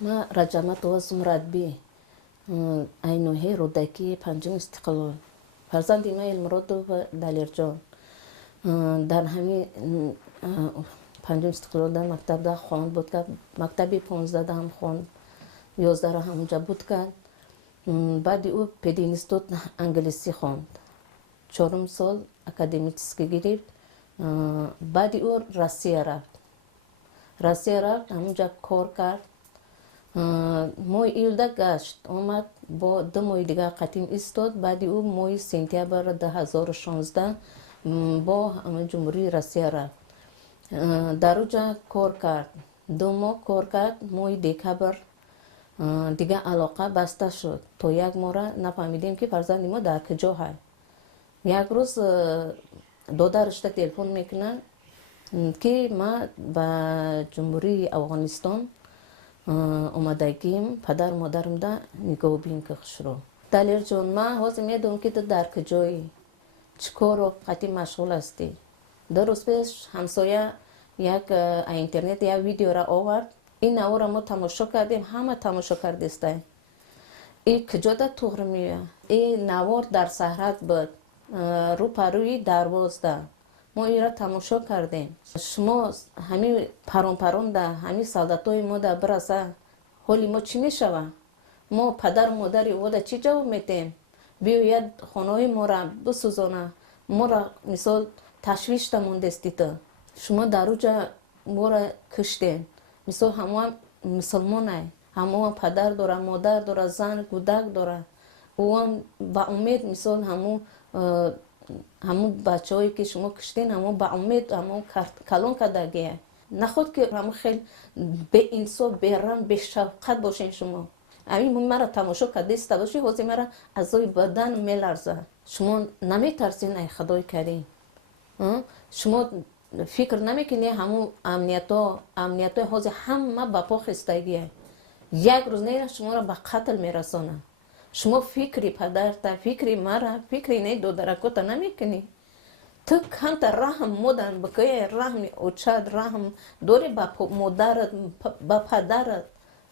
ما رجمت واسم ردبی اینوهی رودکی پنجم استقلال فرزندی ما المراد و دلیر جان در همین پنجم استقلال در مکتب ده خواند بود که مکتبی 15 هم خواند 11 همونجا بود که بعد او پدینستوت انگلیسی خواند 4 سال اکادمیسکی گرفت بعد او روسیه رفت همونجا کار کرد ماه ایلده گشت آمد با 2 ماه دیگه قطیم ایستاد بعد او ماه سپتامبر 2016 با جمهوری روسیه رفت در اونجا کار کرد 2 ماه کار کرد ماه دکبر دیگه علاقه بسته شد تا 1 ماه را نفهمیدیم که فرزند ما در کجا هست یک روز دادرش تلفن میکنن که ما به جمهوری افغانستان اومدگیم پدر مادرم دا نگاه بین که خشرو دلیر جون ما حاضر میدونم که در کجایی چکار رو قطعی مشغول هستی درست پیش همسایه یک اینترنت یک ویدیو را آورد این نوار را ما تماشا کردیم همه تماشا کردستیم این کجا در توغر میوه این نوار در سهرت بود رو پروی درواز ده ما این را تماشا کردیم شما همین پرون ده همین سالداتای ما ده برسه حالی ما چی میشوه ما پدر مادری او ده چی جواب میتیم بیاید خانه ما را بسوزانه ما را مثال تشویش تمون دستی تا شما در اوجا ما را کشتین مثال همه مسلمان های همه پدر داره مادر داره زن کودک داره او هم با امید مثال همون بچه هایی که شما کشتین همون با امید همون کلان کردگیه نخود که همون خیلی به انصاف به رحم به شفقت باشین شما همین مرا تماشا کرده باشی حوضی مرا اعضای بدن میلرزه شما نمیترسین ای خدای کریم شما فکر نمیکنی همون امنیت های حوضی همه با پا خستگیه یک روز نیره شما را به قتل میرسانه شما فکری پدر تا فکری مرا فکری نه دو درکوتا نمیکنی تو کم تا رحم مدن بکه رحم اوچاد رحم دوری با مادرت با پدرت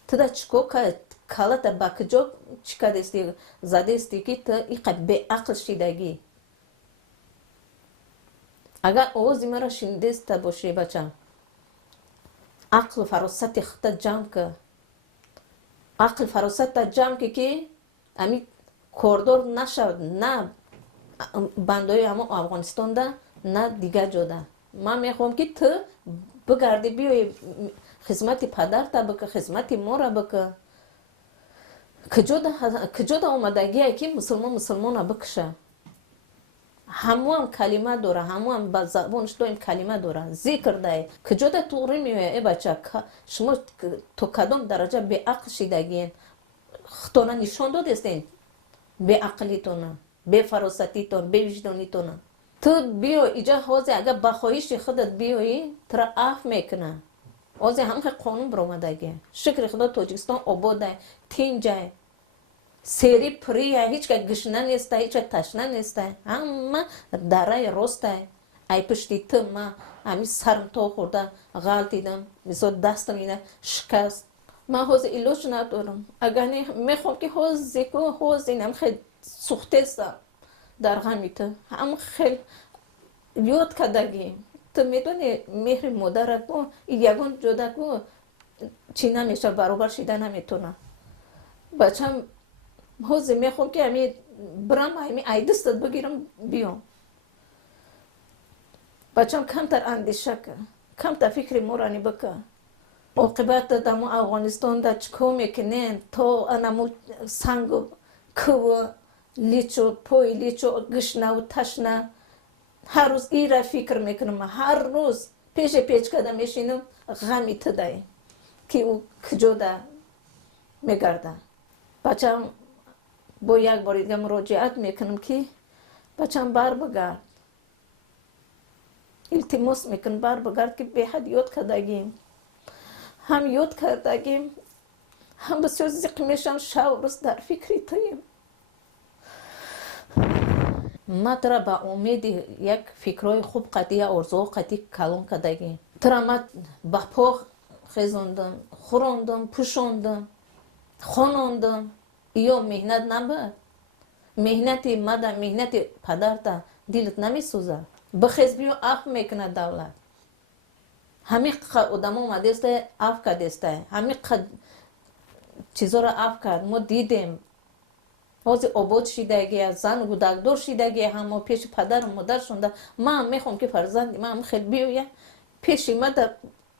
تو دا چکو که کالت با کجا چکا دستی زده استی که تو ایقا به عقل شیدگی اگر آوازی مرا شنیدست باشی بچم عقل فراست خطا جمع که عقل فراست جمع که امی کوردور نشود نه بندای همه افغانستان ده نه دیگه جاده من میخوام که تو بگردی بیای خدمت پدر تا بکه خدمت ما را بکه کجا ده آمدگیه که مسلمان بکشه همو هم کلمه داره همو هم با زبانش دایم کلمه داره ذکر ده کجا ده توری میوه ای بچه شما تو کدام درجه به عقل شیدگین خطانه نشان دادستین به عقلیتون به فراستیتون به وجدانیتون تو بیا اینجا حاضر اگر بخواهیش خودت بیایی ترا عفو میکنه حاضر هم که قانون برآمدگی شکر خدا تاجیکستان آباده تینجه سری پریه هیچ که گشنه نیسته هیچ که تشنه نیسته همه دره راسته ای پشتی تو ما همی سرم تا خورده غلطیدم مثلا دستم اینه شکست من حوض ایلوش ندارم اگر میخوام که حوض اینم خیلی سوخته است در غمیته هم خیلی یاد کردگی تو میدونی مهر مادرت کو یگان جدا کو چی نمیشه برابر شده نمیتونه بچم حوض میخوام که همی برم همی ایدستت بگیرم بیام بچم کمتر اندیشه که کمتر فکر مورانی بکه عاقبت دمو افغانستان دا چکو میکنین تو انمو سنگو کو لیچو پوی لیچو گشنه و تشنه هر روز ای را فکر میکنم هر روز پیش کده میشینم غمی تدای که او کجا ده میگرده بچم با یک بار دیگه مراجعت میکنم که بچم بر بگرد التماس میکنم بر بگرد که به حد یاد کردگیم هم یاد کردگیم هم بسیار زیق میشم شب روز در فکری تویم ما ترا با امید یک فکرهای خوب قطعی ارزو قطعی کلان کردگیم ترا ما با پا خزوندم خوروندم پوشوندم خانوندم یا مهنت نبود مهنتی مادر مهنتی پدرتا دلت نمیسوزه بخیز بیو اف میکنه دولت همین آدم اومده است اف کرده است همین چیزا رو اف کرد ما دیدیم واسه آباد شیدگی زن و دکتر شیدگی هم پیش پدر و مادر شونده من میخوام که فرزند من خیلی بیویم پیش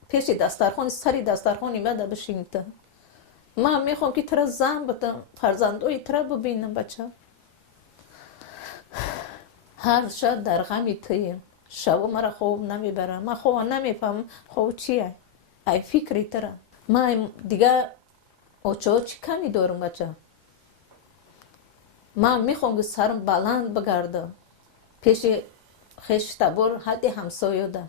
پیش دسترخوان سری دسترخوان ماده بشینید من میخوام که ترا زن بتم فرزندوی ترا ببینم بچه هر شب در غمی تیم شب مرا خواب نمیبرم من خواب نمیفهم خواب چیه ای فکری ترا من دیگه اوچه چی کمی دارم بچه من میخوام که سرم بلند بگردم پیش خیش تبور حد همسایه ده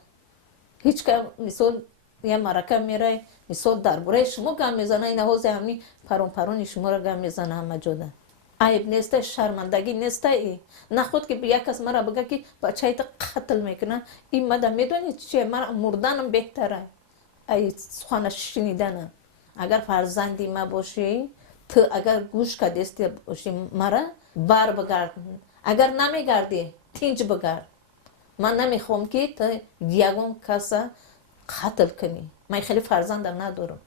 هیچ که مثال یه مرکه میره مثال درباره شما گم میزنه این حوض همین پرون شما را گم میزنه همه جاده عیب نیسته شرمندگی نیسته ای نه خود که به یک کس مرا بگه که بچه ایت قتل میکنه این مده میدونی چیه مرا مردنم بهتره ای سخن شنیدنه اگر فرزندی ما باشی تو اگر گوش کدستی باشی مرا بر بگرد اگر نمیگردی تینج بگرد من نمیخوام که تو یگون کس قتل کنی من خیلی فرزندم ندارم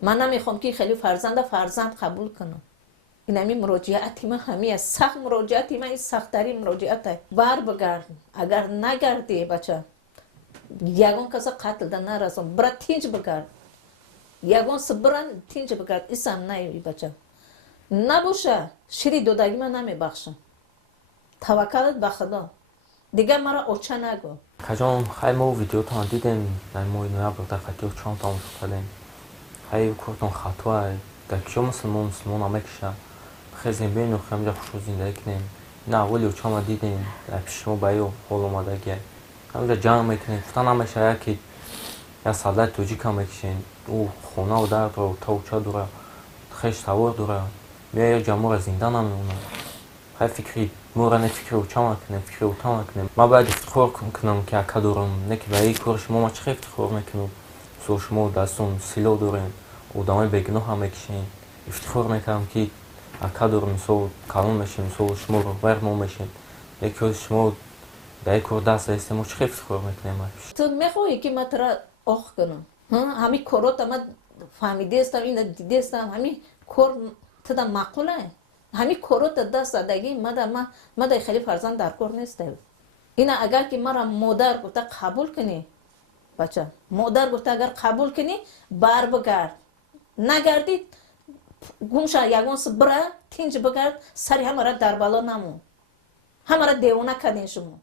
من نمیخوام که خیلی فرزند قبول کنم این همی مراجعتی من همی سخت مراجعتی من این سخت‌ترین مراجعت بر بگرد اگر نگردی بچه یگون کس قتل ده نرسون برا تینج بگرد یگون سبران تینج بگرد ایسم نیوی بچه نباشه شیری دودگی من نمیبخشم توکلت به خدا دیگه مرا اوچه نگو کجام خیلی ما ویدیو تا دیدیم در ما اینو در خطی چند تا مشکلیم خیلی کردن خطوه در کجا مسلمان همکشه خیلی بینو خیلی خوشو زندگی کنیم نه اولی چند دیدیم در پیش ما بایو حال اومدگی همینجا جمع میکنیم فتن همشه یکی یا سالت توجیک هم میکشین او خونه و درد رو تا و چه دوره خیش تاور دوره میای جمعه زندان هم میمونه خیلی فکری مورنه فکری و چما کنیم فکری و تما کنیم ما باید افتخار کنم که اکا دارم نکی به ای کار شما ما چه افتخار میکنم سو شما دستون سیلو دارین و دامه بگناه هم میکشین افتخار میکنم که اکا دارم سو کلون میشیم سو شما رو ورمو میشین یکی از شما به ای کار دست هستیم و چه افتخار میکنیم تو میخوایی که من ترا آخ کنم همین کارات من فهمیده استم این دیده استم همین کار تو دا معقوله همین کارات دست زدگی مده خیلی فرزند در کار نیسته اینا اگر که مرا مادر گفته قبول کنی بچه مادر گفته اگر قبول کنی بر بگرد نگردید گمشه یگون بره تینج بگرد سری همه را در بالا نمون همه را دیوانه کردین شما